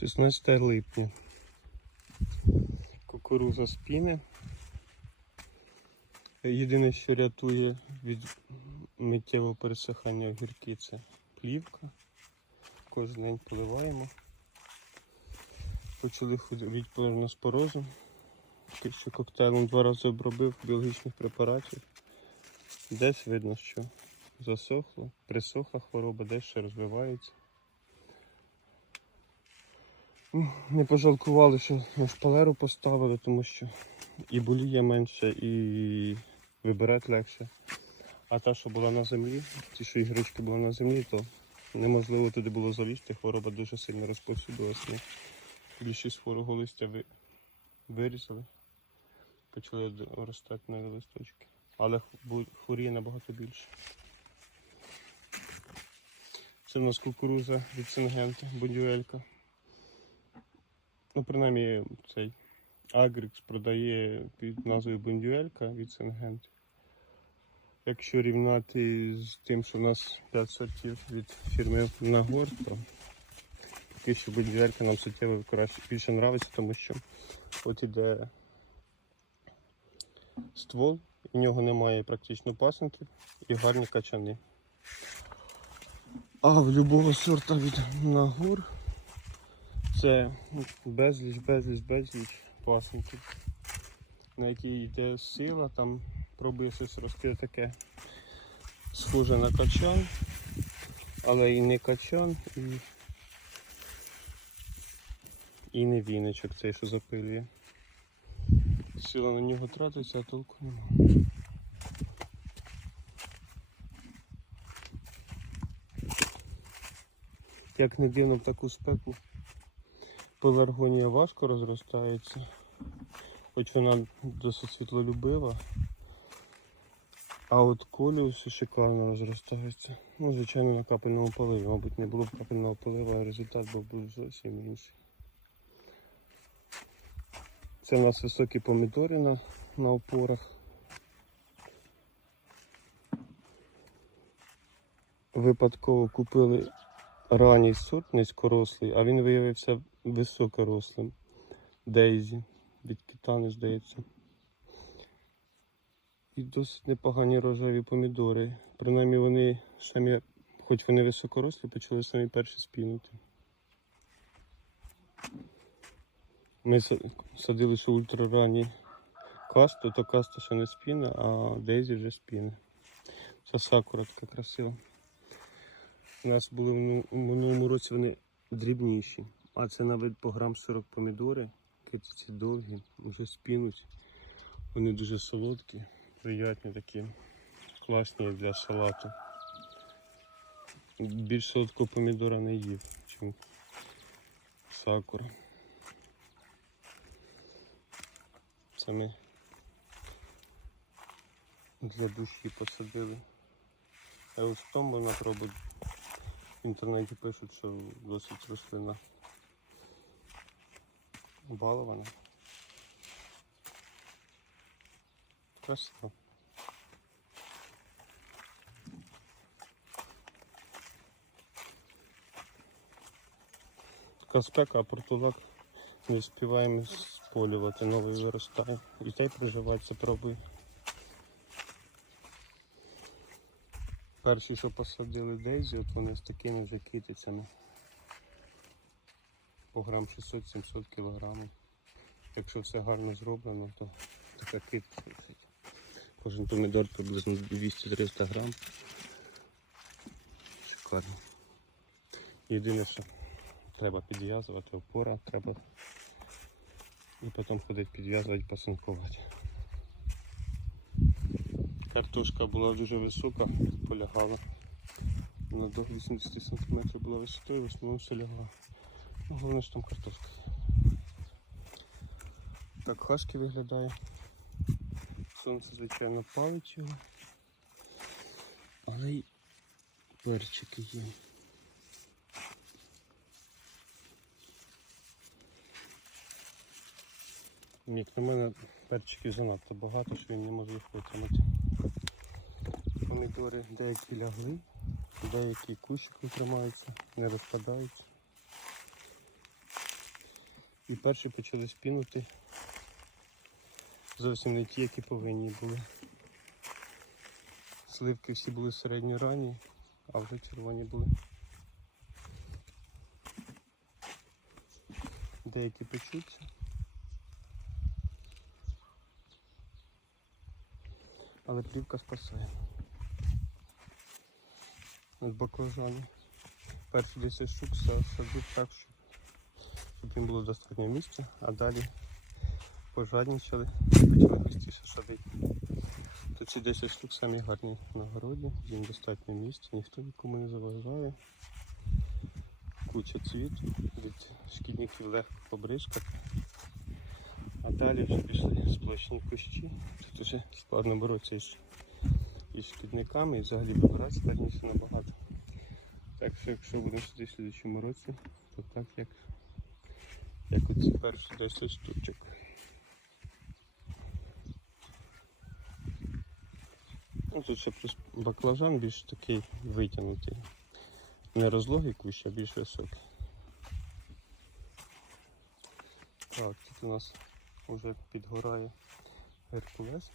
16 липня. Кукуруза спіне. Єдине, що рятує від миттєвого пересихання огірки, це плівка. Кожен день поливаємо. Почали ходити по спорозу. Такий що коктейлем два рази обробив біологічних препаратів. Десь видно, що засохло, присохла хвороба, десь ще розвивається. Ну, Не пожалкували, що на шпалеру поставили, тому що і боліє менше, і вибирати легше. А та, що була на землі, ті, що ігрочки були на землі, то неможливо туди було залізти, хвороба дуже сильно розповсюдилася. Більшість хворого листя ви... вирізали, почали ростати нові листочки. Але хворіє набагато більше. Це в нас кукуруза від Сингента, бодюелька. Ну, принаймні, цей Агрікс продає під назвою Бондюелька від Сингент. Якщо рівняти з тим, що в нас 5 сортів від фірми Нагор, то поки що Бондюелька нам суттєво краще більше нравиться, тому що от іде ствол, в нього немає практично пасинків і гарні качани. А в любого сорта від Нагор це безліч, безліч, безліч пасинків, на якій йде сила, там пробує щось рости таке схоже на качан, але і не качан, і, і не віничок цей, що запилює. Сила на нього тратиться, а толку немає. Як не дивно в таку спеку пеларгонія важко розростається, хоч вона досить світлолюбива. А от коліуси шикарно розростаються. Ну, звичайно, на капельному поливі. Мабуть, не було б капельного полива, а результат був би зовсім інший. Це в нас високі помідори на, на опорах. Випадково купили ранній сорт низькорослий, а він виявився високорослим. Дейзі від китани, здається. І досить непогані рожеві помідори. Принаймні вони самі, хоч вони високорослі, почали самі перші спінути. Ми са- садили ще ультраранні касту, то каста ще не спіна, а Дейзі вже спіна. Це сакура така красива. У нас були в минулому році вони дрібніші, а це навіть по грам 40 помідори, китиці довгі, вже спінуть. Вони дуже солодкі, приятні такі, класні для салату. Більш солодкого помідора не їв, ніж сакура. Це ми для душі посадили. А ось в тому вона пробує в інтернеті пишуть, що досить рослина балована. Красиво. Така спека, а портулак не встигаємо сполювати, новий виростає. І той приживається, пробує. Перші, що посадили Дейзі, от вони з такими вже китицями. По грам 600-700 кілограмів. Якщо все гарно зроблено, то така китка висить. Кожен помідор приблизно 200-300 грам. Шикарно. Єдине, що треба підв'язувати опора, треба і потім ходити підв'язувати, пасинкувати. Картошка була дуже висока, полягала. Вона до 80 см була висотою, в основному все лягла. Ну, головне, що там картошка. Так хашки виглядає. Сонце, звичайно, палить його. Але й перчики є. Як на мене перчиків занадто багато, що він не може їх витримати. Помідори деякі лягли, деякі кущики тримаються, не розпадаються. І перші почали спінути зовсім не ті, які повинні були. Сливки всі були середньоранні, а вже червоні були. Деякі печуться. Але плівка спасає. От баклажани. Перші 10 штук са- садив так, щоб, їм було достатньо місця, а далі пожадничали, почали густіше садити. То ці 10 штук самі гарні на городі, їм достатньо місця, ніхто нікому не заважає. Куча цвіту, від шкідників легко побризкати. А далі вже пішли сплошні кущі. Тут вже складно боротися із шкідниками і взагалі вибирати складніше набагато. Так що якщо будемо сюди в слідчому році, то так як, як оці перші 10 штучок. Ну, тут ще плюс баклажан більш такий витягнутий. Не розлогий кущ, а більш високий. Так, тут у нас вже підгорає Геркулес.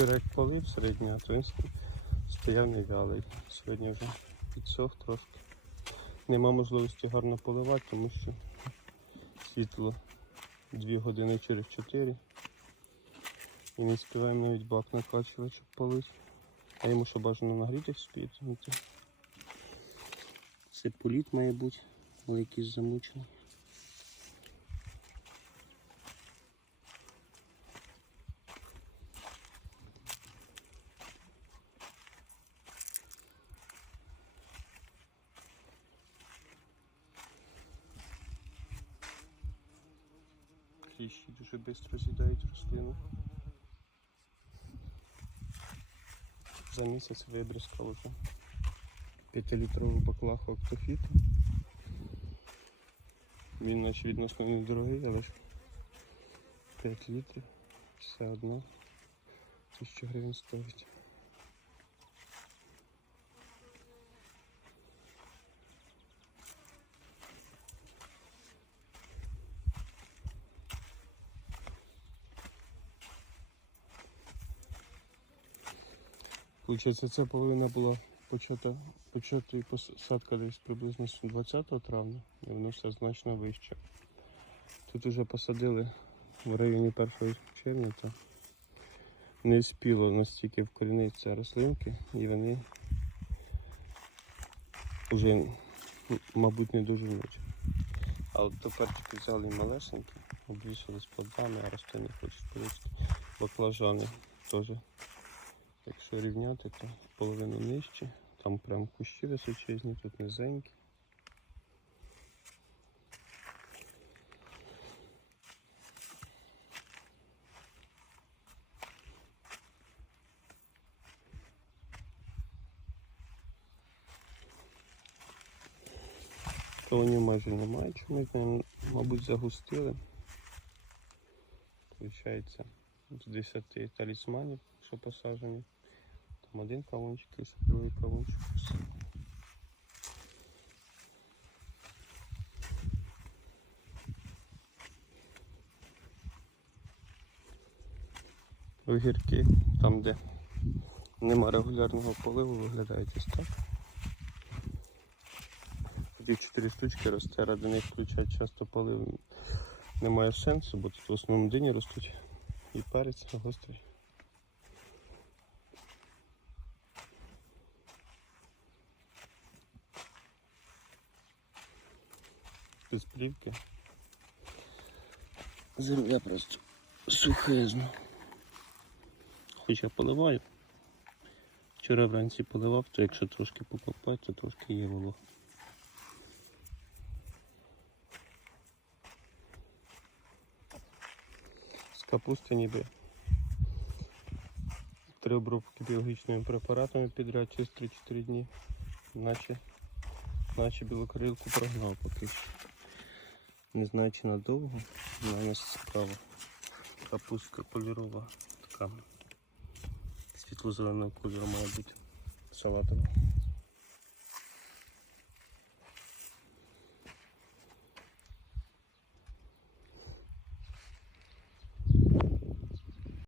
Вчора як полив середня, то він стояв невялий. Сьогодні вже підсох трошки. Нема можливості гарно поливати, тому що світло 2 години через 4. І не співаємо навіть бак накачувати, щоб полити. А йому що бажано нагріти спіти. Це політ має бути, але якийсь замучений. Кліщі дуже швидко з'їдають рослину. За місяць вибризкав уже 5-літрову баклаху октофіту. Він наче відносно недорогий, але ж 5 літрів все одно 1000 гривень стоїть. Получається, ця половина була почата, початої посадка десь приблизно 20 травня, і воно все значно вище. Тут вже посадили в районі 1 червня, то не спіло настільки вкорінитися рослинки, і вони вже, мабуть, не доживуть. А от тепер тут взяли і малесенькі, обвішали з плодами, а рости не хочуть порізати. Баклажани теж Якщо рівняти, то половину нижче. Там прям кущі височезні, тут низенькі. Колонів майже немає, чомусь, мабуть, загустили. Получається з 10 талісманів, що посаджені. Там один кавунчик і сапілий кавунчик. Огірки, там де нема регулярного поливу, виглядають ось так. Тоді 4 штучки росте, ради них включати часто полив немає сенсу, бо тут в основному дині ростуть і перець гострий. Без плівки. Земля просто сухезна. Хоча поливаю. Вчора вранці поливав, то якщо трошки покопати, то трошки є волога. З капусти ніби три обробки біологічними препаратами підряд через 3-4 дні. Наче, наче білокрилку прогнав поки що. Не знаю чи надовго, у мене справа. Капустка кольорова така світло-зеленого кольору має бути салатова.